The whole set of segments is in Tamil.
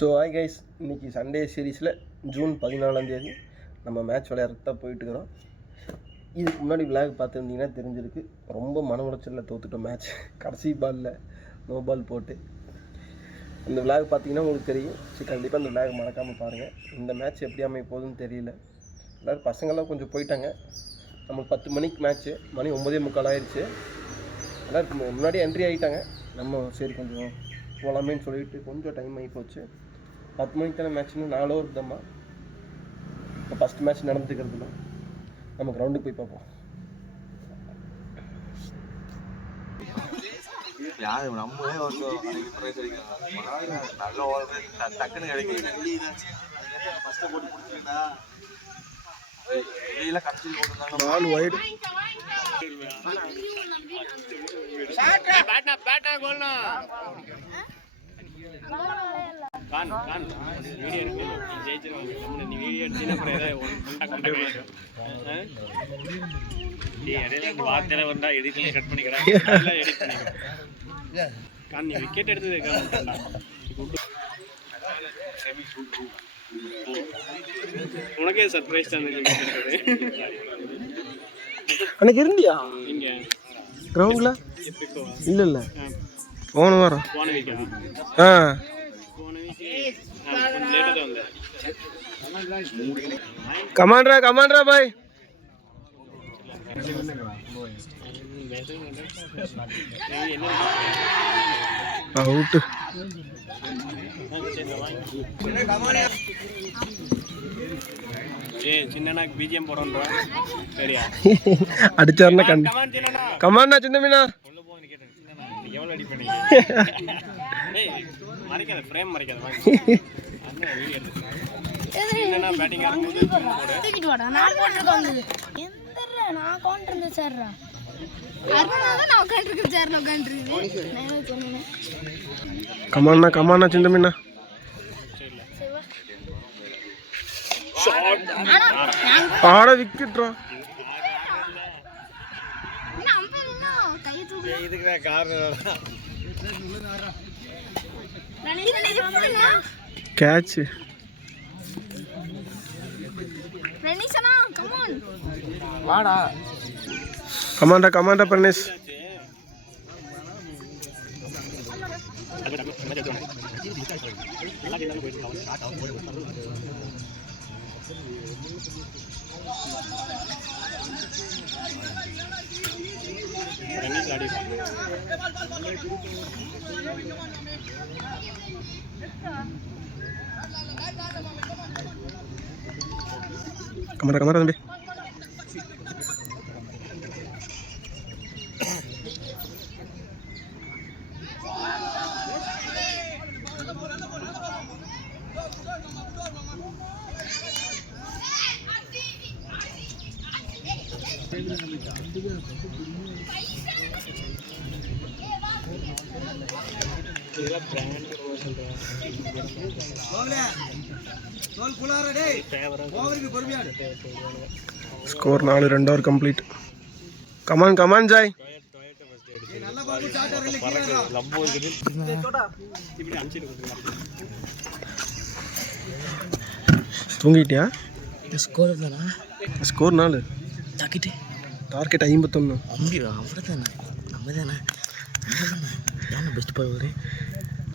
ஸோ ஹாய் கைஸ், இன்றைக்கி சண்டே சீரீஸில் ஜூன் 14 நம்ம மேட்ச் விளையாடுறது தான் போயிட்டுருக்கிறோம். இதுக்கு முன்னாடி விளையாட பார்த்துருந்தீங்கன்னா தெரிஞ்சிருக்கு, ரொம்ப மன உளைச்சலில் தோற்றுட்டோம். மேட்ச் கடைசி பாலில் நோ பால் போட்டு இந்த விளையாட பார்த்தீங்கன்னா உங்களுக்கு தெரியும். சரி, கண்டிப்பாக இந்த விளையாட மறக்காமல் பாருங்கள். இந்த மேட்ச் எப்படி அமைய போகுதுன்னு தெரியல. எல்லோரும் பசங்கள்லாம் கொஞ்சம் போயிட்டாங்க. நம்மளுக்கு 10 மணிக்கு மேட்ச்சு, மணி 9:45 ஆயிடுச்சு. எல்லோரும் முன்னாடியே என்ட்ரி ஆகிட்டாங்க. நம்ம சரி கொஞ்சம் போகலாமேன்னு சொல்லிட்டு கொஞ்சம் டைம் ஆகி போச்சு. 10 மணிக்கு தானே மேட்ச்னு 4 ஓவர் தான்மா. இப்போ ஃபஸ்ட் மேட்ச் நடந்துக்கிறதுல நம்ம கிரவுண்டுக்கு போய் பார்ப்போம். நம்மளே நல்ல டக்குன்னு கிடைக்கும். வார்த்தையில வந்தா எடிட்டிங் கட் பண்ணிக்கிறேன். நீ விக்கெட் எடுத்தது உனக்கே சர்ப்ரைஸ் தான். அன்னைக்கு இருந்தியா இங்க கிரவுண்டில்? இல்லை இல்லை, போன வாரம். போன வீக்கா? போன வீக் லேட்டாக தான் வந்தேன். கமாண்டரா பாய். அவுட்டு. சின்னனாக்கு பிஜிஎம் போடுறோம். சரியா அடிச்சாருன்னா கமாண்டா சின்ன மீனா எவ்வளோ அடி பண்ணீங்க? மறைக்காத, ஃப்ரேம் மறைக்காத. என்னன்னா பேட்டிங் ஆடும்போது கமாண்டா சின்ன மீனா. ஆட விக்கெட்ரா. இதுக்குதான் காரணம் கேட்ச். கமாண்டா பர்னேஷ். கமாண்டா தம்பி. Score 4-2 over complete. Come on. தூங்கிட்டியா? ஸ்கோர் 4. டார்கெட் 51. பெஸ்ட் பவர்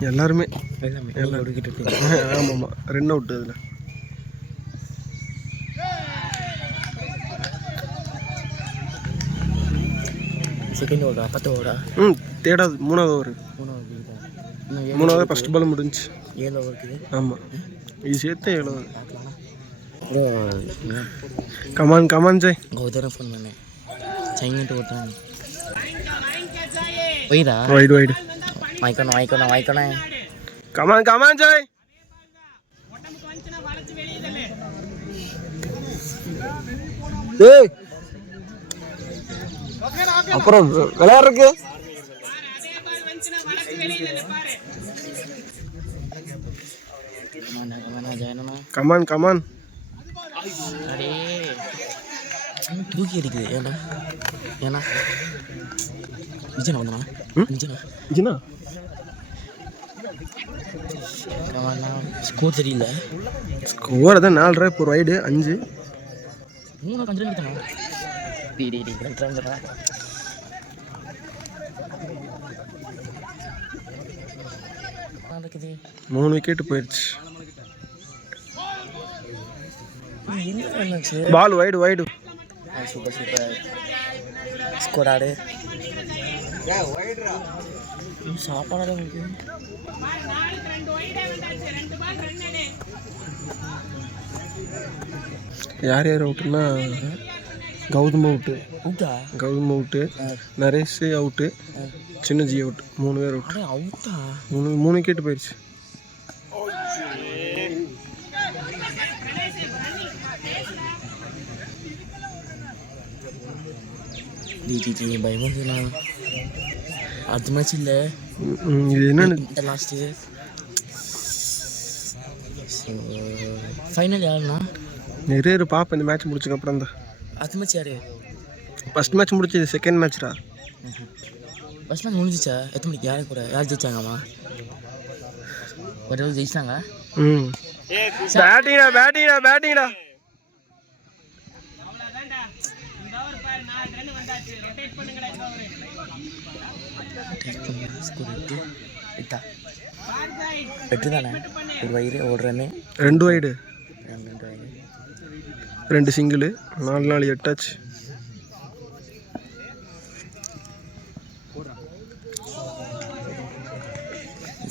எல்லாருமே எல்லாரும். ஆமாம், 2 அவுட்டு அதில். செகண்ட் ஓவரா 10 ஓவரா? தேர்டாவது 3வது ஓவர். 3வது ஃபஸ்ட் பால் முடிஞ்சு 7 ஓவருக்கு. ஆமாம், இது சேர்த்து 7 ஓவர். கமான் ஜெய். கௌதரம் ஃபோன் பண்ணேன். சைனிட்டு ஓட்டுறாங்க. வைடா வைடு வாய்க்கணும். கமான் ஜெய். ஏய், அப்புறம் விளையாடுறதுக்கு கமான். அடே தூக்கி அடிக்குது. ஏன்னா விஜயனா வந்தானா? விஜயனா ஸ்கோர் தெரியல. ஸ்கோர் அதான் 4 ஒரு வைடு 5 3 5 எடுத்தானா நடக்குது. 3 விக்கெட் போயிடுச்சு. பால் வைடு சூப்பர் ஸ்கோர் ஆடு சாப்பாடு உங்களுக்கு யார் அவுட்டுன்னா Gautham out, Naresh out, Chinnaji out, 3 பேர் அவுட். அவுட்டா 3 விக்கெட் போயிடுச்சு. பயமா அடுத்த மேட்ச் இல்லை. இது என்னன்னு லாஸ்ட்டு ஃபைனல் யாருண்ணா? நிறைய பாப்பா இந்த மேட்ச் முடிச்சதுக்கப்புறம் தான். அடுத்த மேட்ச் யாரு? ஃபஸ்ட் மேட்ச் முடிச்சது, செகண்ட் மேட்ச்ரா. ஃபஸ்ட் மேட்ச் முடிஞ்சிச்சா? எத்தனை மணிக்கு? யாரு கூட யார் ஜெயிச்சாங்கம்மா? ஒரு ஜெயிச்சிட்டாங்க. பேட்டிங்கடா எட்டு தானே? ஒரு வயிறு ஒரு ரன்னு 2 வைடு 2 சிங்கிள் 4 8 ஆச்சு.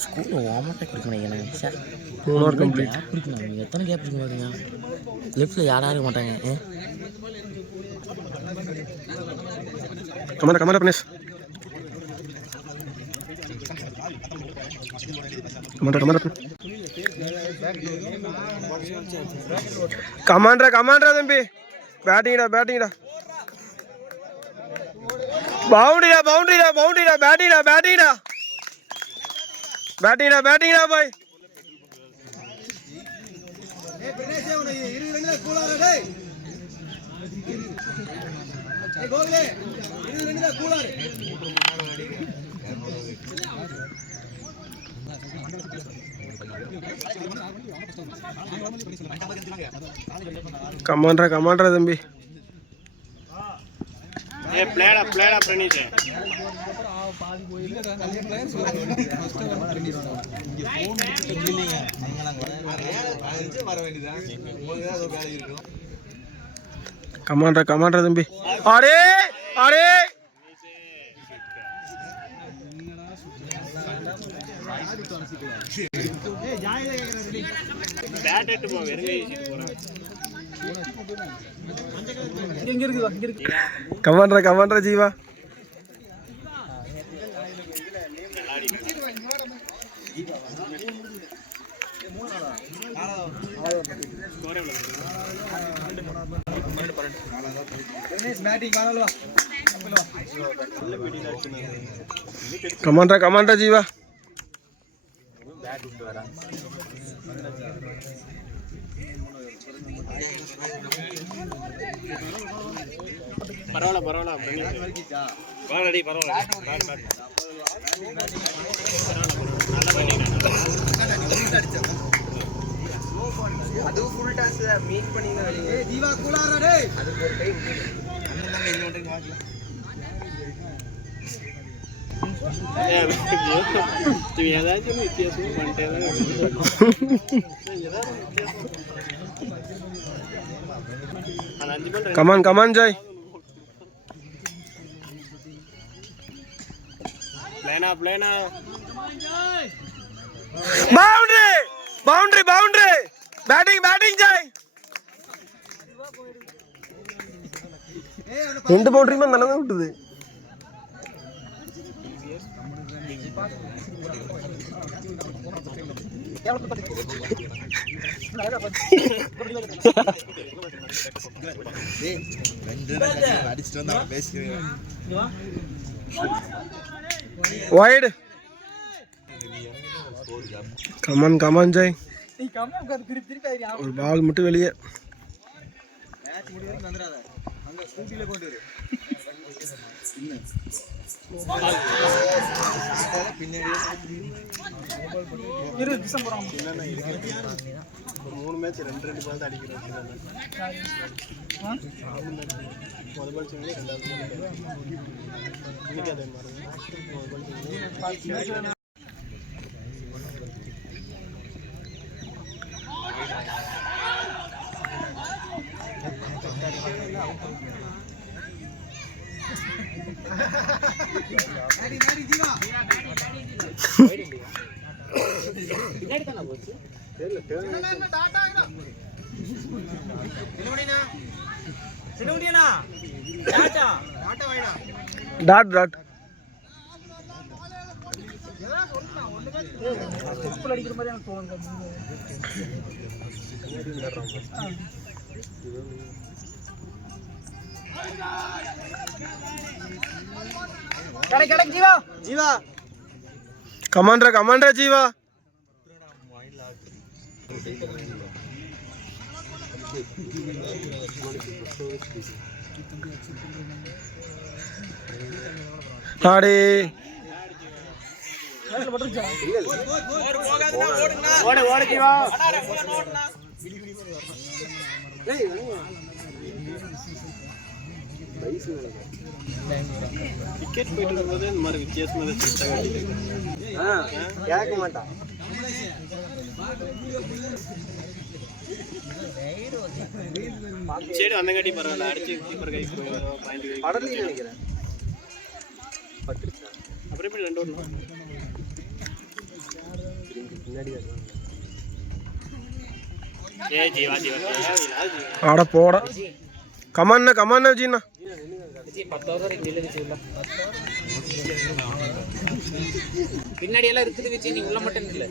ஸ்கூலில் வார்மட்டே கொடுக்கணும் எனக்கு சார். 3 over complete. கொடுக்கணும். எத்தனை கேப் இருக்க மாட்டீங்க? லெஃப்டில் யாரும் இருக்க மாட்டாங்க. கமாண்டா பினேஷ் கமாண்டா தம்பி. பேட்டிங்கடா பவுண்டரிடா பேட்டிங்கடா பாய். கமாண்டா தம்பி. பிளேடா பிரனீத் கமாண்டா தம்பி. அரே பேட் எட்டு போ வெறுங்க வீசிட்டு போறாங்க. கமாண்டா ஜீவா. கமாண்டா ஜீவா. பரவாயில்ல அது ஃபுல் டாஸ் மீட் பண்ணினா ஏய் ஜீவா கூலாரா டேய் அது ஒரு டைம் அண்ணன் இன்னொரு டைம் வாங்க. ஏதாச்சும் வித்தியாசம் பண்ணிட்டே கமான் ஜாய். பிளேனா பவுண்டரி பேட்டிங் ஜாய். 2 பவுண்டரியுமே நல்லா தான் விட்டுது. Wide. Come on, Jay. ஒரு பால் மட்டும் வெளியே. ஒரு 3 மேட்ச் 2 பால் தான் அடிக்கிறோம். முதல் பால் சிங்கிள், ரெண்டாவது இன்னைக்கு அதே மாதிரி முதல் பால் சிங்கிள். டாட் டாட் அடிக்கிற மாதிரி எனக்கு தோணுது. ஜீவா ஜீவா கமாண்டரா ஜீவா. ஆடே ஓடு ஜீவா. டிக்கெட் போயிட்டு இருக்கும்போது இந்த மாதிரி வித்தியாசமாக கேட்க மாட்டான். சரி வந்தங்காட்டி பரவாயில்ல, அடிச்சு கீப்பர் கை படலையும் நினைக்கிறேன். அப்புறம் எப்படி 2 ஓடணும் பின்னாடி. ஆட போட கமான்னா ஜீனா பின்னாடி எல்லாம் இருக்குது விஜய், நீ உள்ள மட்டும் இல்ல.